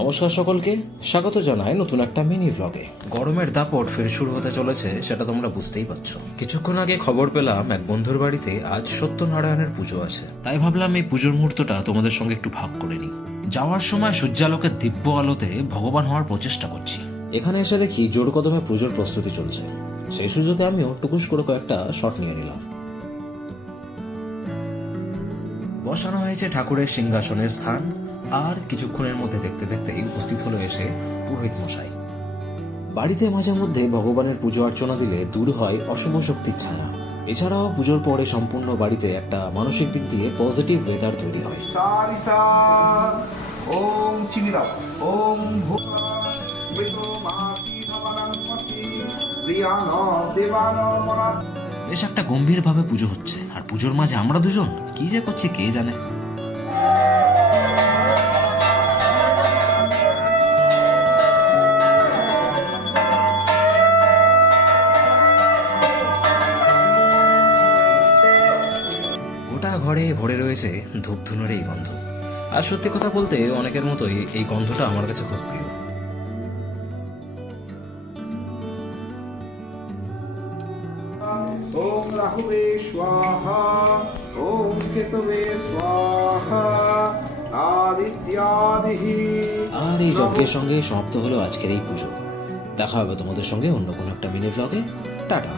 নমস্কার সকলকে, স্বাগত জানাই নতুন একটা মিনি ব্লগে। গরমের দাপট ফের শুরু হতে চলেছে, সেটা তোমরা বুঝতেই পারছো। কিছুক্ষণ আগে খবর পেলাম এক বন্ধুর বাড়িতে আজ সত্যনারায়ণের পুজো আছে, তাই ভাবলাম এই পুজোর মুহূর্তটা তোমাদের সঙ্গে একটু ভাগ করে নিই। যাওয়ার সময় সূর্যালোকের দিব্য আলোতে ভগবান হওয়ার প্রচেষ্টা করছি। এখানে এসে দেখি জোর কদমে পুজোর প্রস্তুতি চলছে। সেই সুযোগে আমিও টুকুস করে কয়েকটা শট নিয়ে নিলাম। বসানো হয়েছে ঠাকুরের সিংহাসনের স্থান, আর কিছুক্ষণের মধ্যে দেখতে দেখতেই উপস্থিত হলো এসে পুরোহিত মশাই। বাড়িতে মাঝে মধ্যে ভগবানের পুজো অর্চনা দিলে দূর হয় অশুভ শক্তির ছায়া। এছাড়াও পুজোর পরে সম্পূর্ণ বাড়িতে একটা মানসিক দিক দিয়ে পজিটিভ ওয়েদার তৈরি হয়। ওম চিনিরা ওম বেশ একটা গম্ভীর ভাবে পুজো হচ্ছে, আর পুজোর মাঝে আমরা দুজন কি যে করছি কে জানে। গোটা ঘরে ভরে রয়েছে ধূপধুনোর এই গন্ধ। আর সত্যি কথা বলতে অনেকের মতোই এই গন্ধটা আমার কাছে খুব প্রিয়। ওম রাহুবে স্বাহা ওম কেতবে স্বাহা আদিত্যাদিহি। আর এই যজ্ঞের সঙ্গে সমাপ্ত হলো আজকের এই পুজো। দেখা হবে তোমাদের সঙ্গে অন্য কোনো একটা মিনি ব্লগে। টাটা।